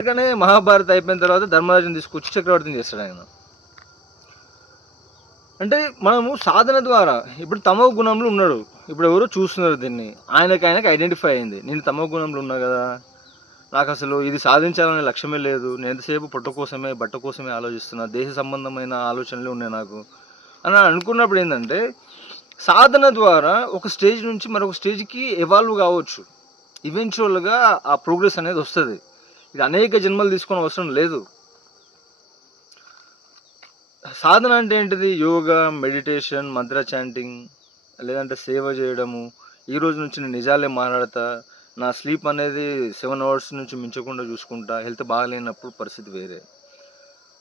అందుకనే మహాభారత్ అయిపోయిన తర్వాత ధర్మరాజుని తీసుకొచ్చి చక్రవర్తిని చేస్తాడు ఆయన. అంటే మనము సాధన ద్వారా ఇప్పుడు తమో గుణంలో ఉన్నాడు ఇప్పుడు ఎవరు చూస్తున్నారు దీన్ని. ఆయనకి ఆయనకి ఐడెంటిఫై అయింది. నేను తమో గుణంలో ఉన్నా కదా. నాకు అసలు ఇది సాధించాలనే లక్ష్యమే లేదు. నేను ఎంతసేపు పొట్ట కోసమే బట్ట కోసమే ఆలోచిస్తున్నా. దేశ సంబంధమైన ఆలోచనలే ఉన్నాయి నాకు. అని అనుకున్నప్పుడు ఏంటంటే సాధన ద్వారా ఒక స్టేజ్ నుంచి మరొక స్టేజ్కి ఎవాల్వ్ కావచ్చు. ఈవెన్చువల్గా ఆ ప్రోగ్రెస్ అనేది వస్తుంది. ఇది అనేక జన్మలు తీసుకోవడం అవసరం లేదు. సాధన అంటే ఏంటిది? యోగా మెడిటేషన్ మంత్ర చాంటింగ్ లేదంటే సేవ చేయడము. ఈ రోజు నుంచి నేను నిజాలే మాట్లాడతా. నా స్లీప్ అనేది సెవెన్ అవర్స్ నుంచి మించకుండా చూసుకుంటా. హెల్త్ బాగాలేనప్పుడు పరిస్థితి వేరే.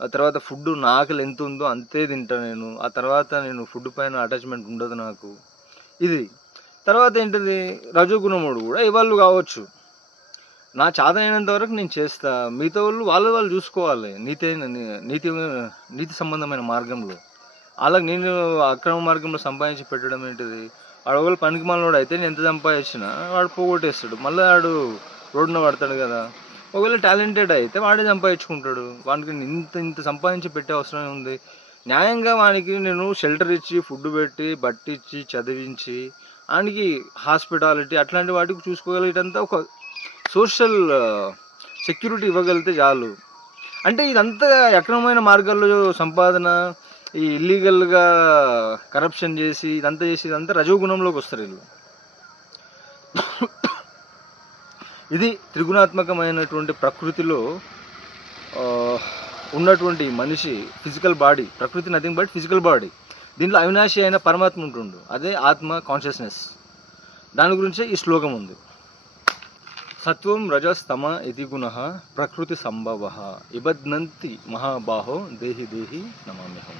ఆ తర్వాత ఫుడ్ నా ఆకలి ఎంత ఉందో అంతే తింటా నేను. ఆ తర్వాత నేను ఫుడ్ పైన అటాచ్మెంట్ ఉండదు నాకు. ఇది. తర్వాత ఏంటిది? రజోగుణముడు కూడా ఇవాళ్ళు కావచ్చు. నా చాదైనంత వరకు నేను చేస్తా. మిగతా వాళ్ళు వాళ్ళు వాళ్ళు చూసుకోవాలి. నీతి నీతి నీతి సంబంధమైన మార్గంలో. అలాగే నేను అక్రమ మార్గంలో సంపాదించి పెట్టడం ఏంటిది? వాడు ఒకవేళ పనికి మనోడు అయితే నేను ఎంత సంపాదించినా వాడు పోగొట్టేస్తాడు. మళ్ళీ వాడు రోడ్డున పడతాడు కదా. ఒకవేళ టాలెంటెడ్ అయితే వాడే సంపాదించుకుంటాడు. వానికి ఇంత ఇంత సంపాదించి పెట్టే అవసరం ఉంది న్యాయంగా వానికి నేను షెల్టర్ ఇచ్చి ఫుడ్ పెట్టి బట్టిచ్చి చదివించి వానికి హాస్పిటాలిటీ అట్లాంటి వాటికి చూసుకోగలిగేటంతా ఒక సోషల్ సెక్యూరిటీ ఇవ్వగలిగితే చాలు. అంటే ఇదంతా అక్రమమైన మార్గాల్లో సంపాదన ఈ ఇల్లీగల్గా కరప్షన్ చేసి ఇదంతా చేసి ఇదంతా రజోగుణంలోకి వస్తారు వీళ్ళు. ఇది త్రిగుణాత్మకమైనటువంటి ప్రకృతిలో ఉన్నటువంటి మనిషి ఫిజికల్ బాడీ ప్రకృతి నథింగ్ బట్ ఫిజికల్ బాడీ. దీంట్లో అవినాశి అయిన పరమాత్మ ఉంటుండు. అదే ఆత్మ కాన్షియస్నెస్. దాని గురించే ఈ శ్లోకం ఉంది. సత్వం రజస్తమ ఇది గుణ ప్రకృతి సంభవ. ఇబద్నంతి మహాబాహో దేహి దేహి నమామ్యహం.